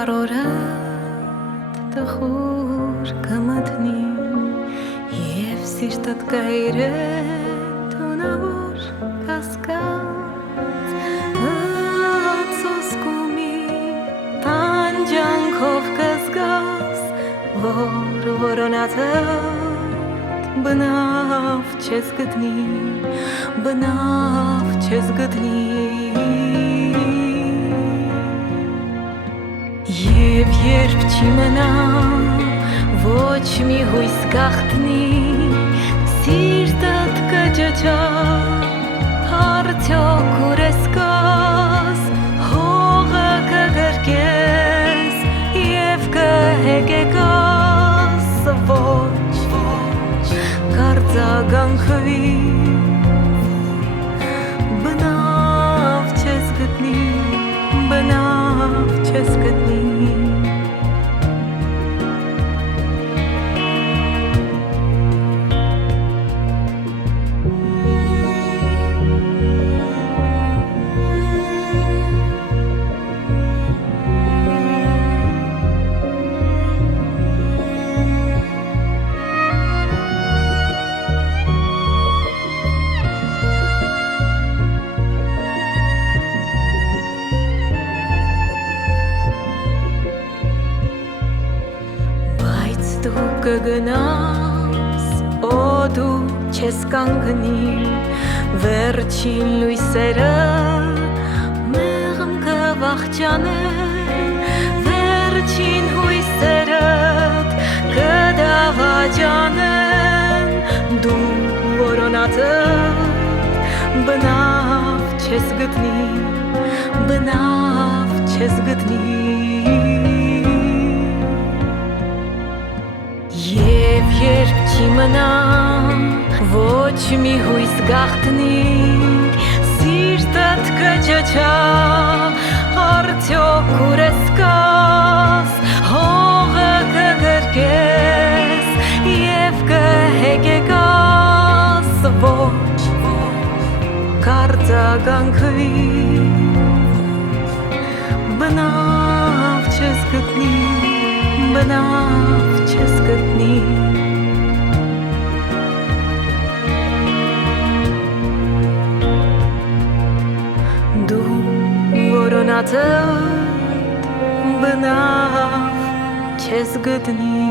Կարորդ տխուր կմտնի և սիրտդ կայրետ ունավոր կասկած ացոսկումի տանջանքով կզգաս որ որոնածդ բնավ չես գտնի բնավ չես գտնի Եվ երբ չի մնա ոչ մի հույս գաղտնի սիրտդ կճճա արդյոք ուր ես կաս հողը կգրկես և կհեկեկաս ոչ կարձագանքվի բնավ չես գտնի բնավ չես գտնի Դու կգնաս, օ դու չես կանգնի վերջին լույսերը մեղմ կվախճանեն վերջին հույսերդ կդավաճանեն դու որոնածդ բնավ չես գտնի բնավ չես գտնի Եվ երբ չի մնա ոչ մի հույս գաղտնի սիրտդ կճճա արդյոք ուր ես կաս հողը կգրկես և կհեկեկաս ոչ կարձագանքվի բնավ չես գտնի բնավ չես գտնի Դու որոնածդ բնավ չես գտնի